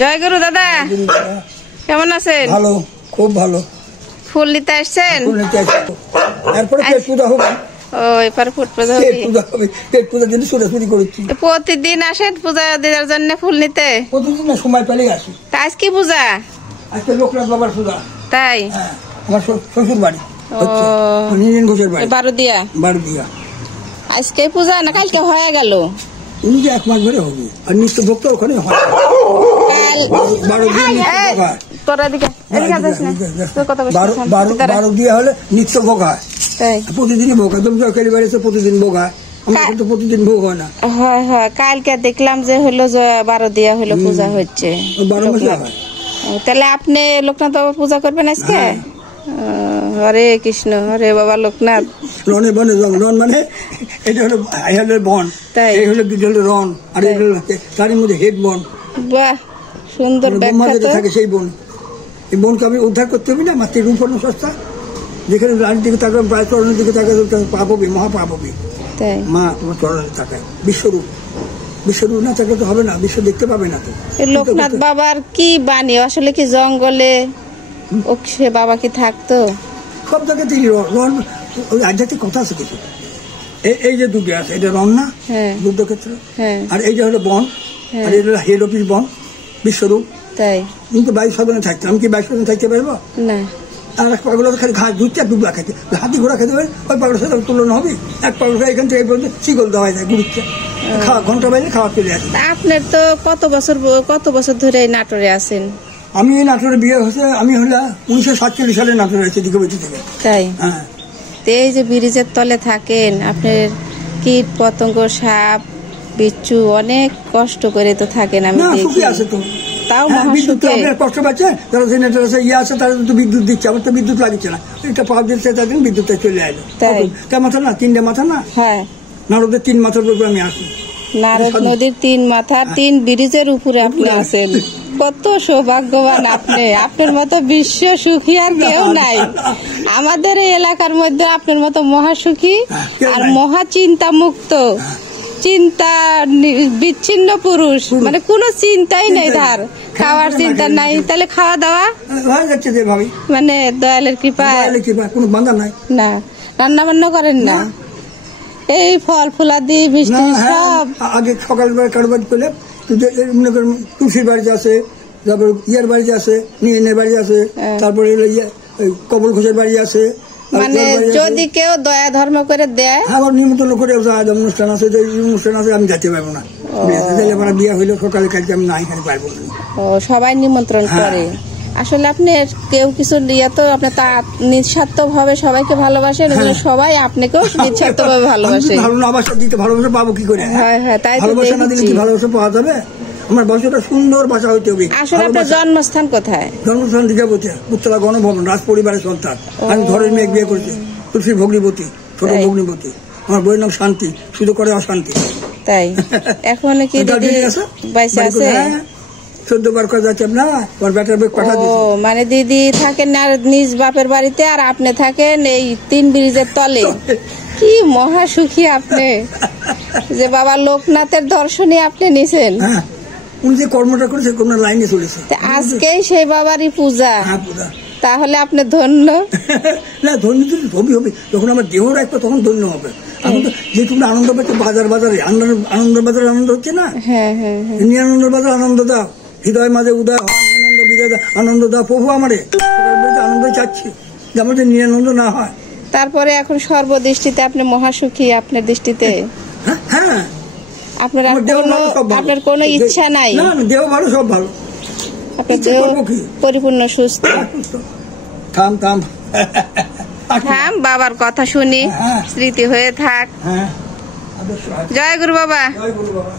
জয় গুরু দাদা, কেমন আছেন? ভালো, খুব ভালো। ফুল নিতে আসছেন? ফুল নিতে আসছি। এরপরে পেট পূজা হবে। ও, এবার ফুল পূজা পেট পূজা হবে। পেট পূজার জন্য ছোটাছুটি করেছি। প্রতিদিন আসেন পূজা দেওয়ার জন্য ফুল নিতে? প্রতিদিন সময় পেলেই আসি। তা আজ কি পূজা? আজকে লোকনাথ বাবার পূজা। তাই? হ্যাঁ, আমার শ্বশুর বাড়ি ও, নীরেন ঘোষের বাড়ি বারোদিয়া। বারোদিয়া। আজকে পূজা না কালকে হয়ে গেল? উনি যে 1 মাস ধরে হবে, আর নিত্য ভক্ত ওখানে হয়। বারোদিয়া হলে নিত্য ভোগ হয়, প্রতিদিনই ভোগ হয়। দমজকের বাড়িতে প্রতিদিন ভোগ হয়, আমাদের তো প্রতিদিন ভোগ হয় না। হয় হয়, কালকে দেখলাম যে হলো বারোদিয়া হলো পূজা হচ্ছে। 12 মাসে হয়। তাহলে আপনি লোকনাথ বাবা পূজা করবেন আজকে? হরে কৃষ্ণ, হরে বাবা লোকনাথ। রনে বনে রন মানে এটা হলো বন, এই হলো রন, আর এই হলো তার মধ্যে হেড বন। বাহ, সুন্দর ব্যাখ্যা থাকে সেই বন। এই বনকে আমি উদ্ধার করতে হবে না, মাতৃ রূপণ সস্তা। যেখানে রানীর দিকে তাকাবে, প্রায় চরণের দিকে তাকাবে, পাপ হবে, মহাপাপ হবে। মা তোমার চরণে তাকায়। বিশ্বরূপ, বিশ্বরূপ না থাকলে তো হবে না, বিশ্ব দেখতে পাবে না। তো লোকনাথ বাবার কি বাণী? আসলে কি জঙ্গলে সে বাবা কি থাকতো? সব জায়গায় তিনি রন, ওই আধ্যাত্মিক কথা আছে কিছু। এই যে দুটো আছে, এটা রন না যুদ্ধক্ষেত্র, আর এই যে হলো বন, আর এটা হলো হেড অফিস বন, বিশ্বরূপ। তাই? কিন্তু 22 সদনে থাকতে, আমি কি 22 সদনে থাকতে পারবো না? আর এক পাগল খালি ঘাস ধুচ্ছে আর ডুবলা খাইতে, হাতি ঘোড়া খেতে পারে, ওই পাগলের সাথে তুলনা হবে? এক পাগল এখান থেকে এই পর্যন্ত শিকল দেওয়া যায়, ঘুরছে, খাওয়া ঘন্টা বাইরে খাওয়া চলে আসে। আপনার তো কত বছর ধরে এই নাটোরে আছেন? আমি এই নাটোরে বিয়ে হয়েছে, আমি হলো 1947 সালে নাটোরে আছি দিগবতী থেকে। তাই? হ্যাঁ। এই যে ব্রিজের তলে থাকেন, আপনার কীট পতঙ্গ, সাপ বিচ্ছু অনেক কষ্ট করে তো থাকেন, আমি দেখি। তাও কষ্ট পাচ্ছে, যারা জেনারেটর আছে, ইয়ে আছে, তারা তো বিদ্যুৎ দিচ্ছে, আমার তো বিদ্যুৎ লাগছে না। একটা পাওয়ার দিচ্ছে, তাদের বিদ্যুৎটা চলে আসলো। তা মাথা না, 3টে মাথা না? হ্যাঁ, নারদের 3 মাথার উপরে আমি আসি। নারদ নদীর 3 মাথা, 3 ব্রিজের উপরে আপনি আছেন। কত সৌভাগ্যবান আপনি! আপনার মতো বিশ্ব সুখী আর কেউ নাই আমাদের এই এলাকার মধ্যে। আপনার মতো মহাসুখী আর মহা চিন্তা মুক্ত, চিন্তা বিচ্ছিন্ন পুরুষ, মানে কোনো চিন্তাই নেই, ধার খাওয়ার চিন্তা নাই। তাহলে খাওয়া দাওয়া মানে দয়ালের কৃপা, কোনো বাধা নাই। না রান্না বান্না করেন না? এই ফল ফুলাদি মিষ্টি সব আগে সকালবেলা কারবার করলে, মনে করেন তুলসীর বাড়িতে আছে, তারপর ইয়ার বাড়িতে আছে, নিয়ের বাড়ি আছে, তারপরে কবল ঘোষের বাড়ি আছে। মানে যদি কেউ দয়া ধর্ম করে দেয়, আবার নিমন্ত্রণ করে অনুষ্ঠান আছে, অনুষ্ঠান আছে, আমি যেতে পারবো না। আমার বিয়ে হইলো সকালে, কালকে আমি না এখানে পারবো না। ও, সবাই নিমন্ত্রণ করে। আসলে আপনি কেউ কিছু দিয়ে তো আপনি তা নিঃস্বার্থ ভাবে সবাইকে ভালোবাসেন, সবাই আপনাকেও নিঃস্বার্থ ভাবে ভালোবাসে। ভালোবাসা দিতে, ভালোবাসা পাবো কি করে? হ্যাঁ হ্যাঁ, তাই ভালোবাসা না দিলে কি ভালোবাসা পাওয়া যাবে? আমার বাসাটা সুন্দর বাসা হইতে হবে। আসলে আপনার জন্মস্থান কোথায়? জন্মস্থান দিঘাবতী, উত্তরা গণভবন, রাজ পরিবারের সন্তান। আমি ঘরের মেয়ে বিয়ে করছি, তুলসী ভগ্নিপতি, ছোট ভগ্নিপতি। আমার বইয়ের নাম শান্তি, শুধু করে অশান্তি। তাই? এখন কি দিদি বাইসে আছে? 14 বার করে যাচ্ছে না, ওর ব্যাটার বেগ পাঠা দিচ্ছে। ও, মানে দিদি থাকেন না নিজ বাপের বাড়িতে, আর আপনি থাকেন এই 3 ব্রিজের তলে। কি মহা সুখী আপনি যে বাবা লোকনাথের দর্শনে আপনি নিছেন। উনি যে কর্মটা করেছে, কোন লাইনে চলেছে। আজকেই সেই বাবারই পূজা, তাহলে আপনি ধন্য। না, ধন্য তো সবই হবে, যখন আমার দেহ রাখবো তখন ধন্য হবে। এখন তো যেটুকু আনন্দ পাচ্ছে বাজারে, আনন্দ বাজারে আনন্দ হচ্ছে না। নিরানন্দ বাজার আনন্দ দাও, হৃদয় মাঝে উদয় আনন্দ বিদয় আনন্দ দাও প্রভু আমারে। আনন্দ চাচ্ছি যে আমাদের নিরানন্দ না হয়। তারপরে এখন সর্বদৃষ্টিতে আপনি মহাসুখী, আপনার দৃষ্টিতে। হ্যাঁ, আপনার কোনো ইচ্ছা নাই? না, দেহ ভালো, সব ভালো, আপনার দেহ পরিপূর্ণ সুস্থ। থাম থাম থাম, বাবার কথা শুনি, স্মৃতি হয়ে থাক। হ্যাঁ, জয় গুরু বাবা। জয় গুরু বাবা।